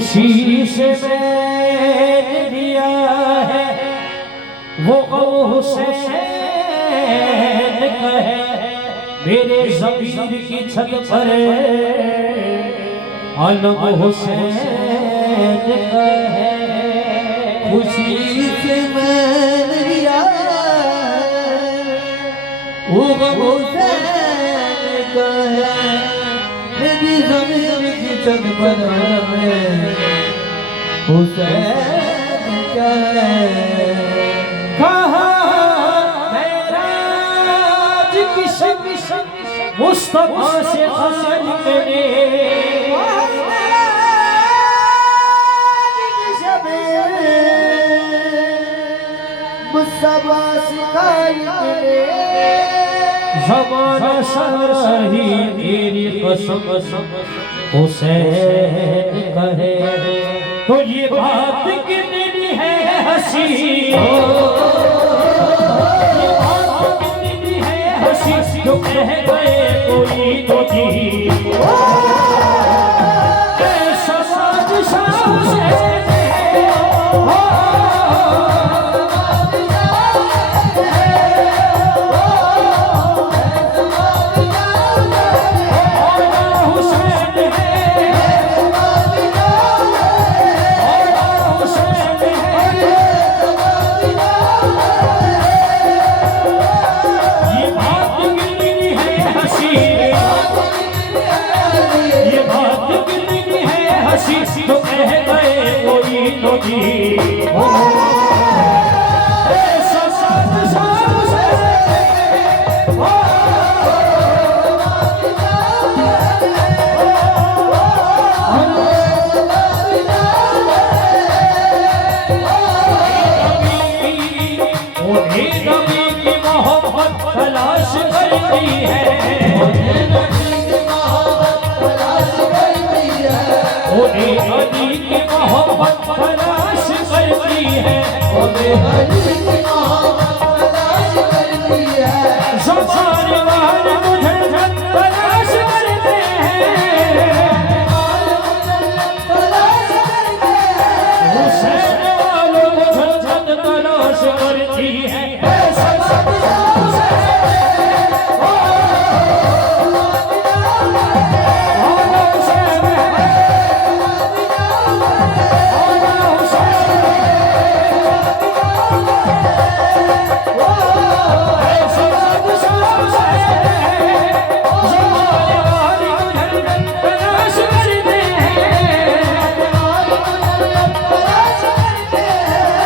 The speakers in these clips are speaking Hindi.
खुशी से मैंने दिया है वो हुसैन का है, मेरे ज़मीर की छत पर अलग हुसैन का है। खुशी से मैंने दिया वो हुसैन का है, मेरी ज़मीर की छत पर हुसैन का है। कहा मेराज की शब मुस्तफा से खालिक ने, मुस्तफा से खालिक ने, ज़माना शाही तेरी कसम हुसैन कहे, तो ये बात कितनी है हंसी, ये बात कितनी है हंसी, जो कह गए कोई तो जी ऐसा बादशाह हुसैन तो कह गए कोई तो जी ऐसा बादशाह उन्हें नबी की मोहब्बत तलाश करती है, उन्हें अली की मोहब्बत तलाश करती है, ज़माने वाले मुझे तलाश करते हैं, हुसैन वाले मुझे तलाश करती है।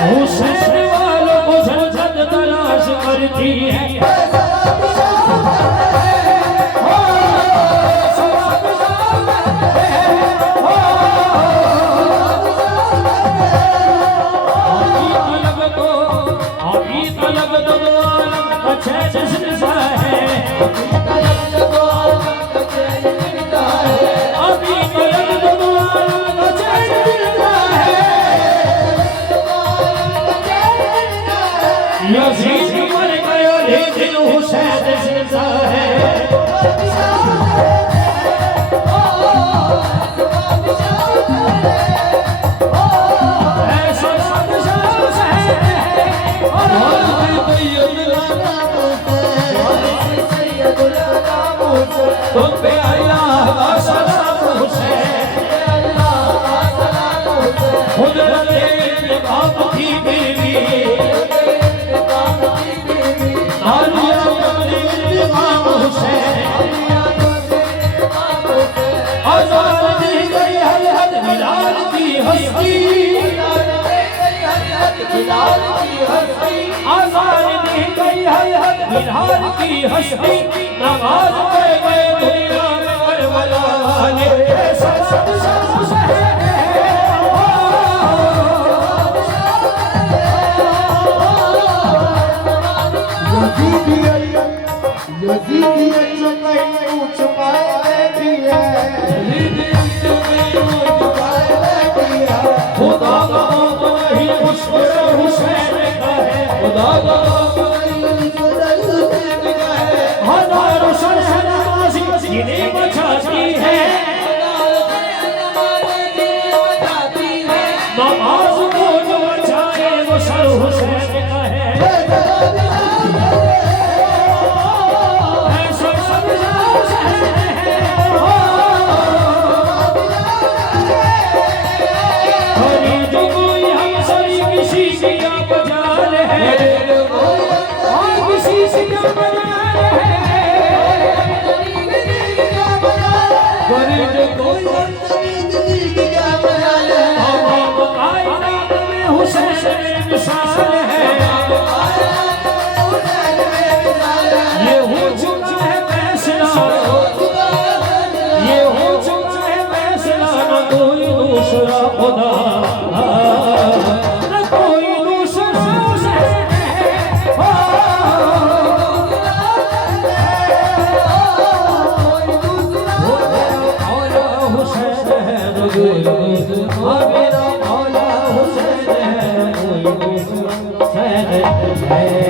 हुसैन वालों को जन्नत तलाश करती है। अभी तलब तो आलम अच्छा जज्बा है, अभी तलब तो आलम अच्छा जज्बा है, यज़ीद मर गया लेकिन हुसैन जिंदा है। ऐसा बादशाह हुसैन है, तुम पे अल्लाह का सलाम हुसैन, कुदरत बाप की बीवी आज़ाद दी गई हद बिलाल की हस्ती, आज़ाद दी गई हद बिलाल की हस्ती, नमाज पढ़ गए दुनिया में करबला वाले। ऐसा बादशाह हुसैन है, खुदा का वही उसको हुसैन का है, खुदा का हज़ारों शहनाज़ी जिन्हें बचाती है, इसका मजाल है गरीब कोई तमीज क्या मजाल है कायनात में हुसैन मिसाल है ये हो चुका है फैसला ये हो चुका है फैसला न कोई दूसरा खुदा न कोई दूसरा हुसैन है मौला हुसैन है मेरा मौला हुसैन है कोई दूसरा हुसैन है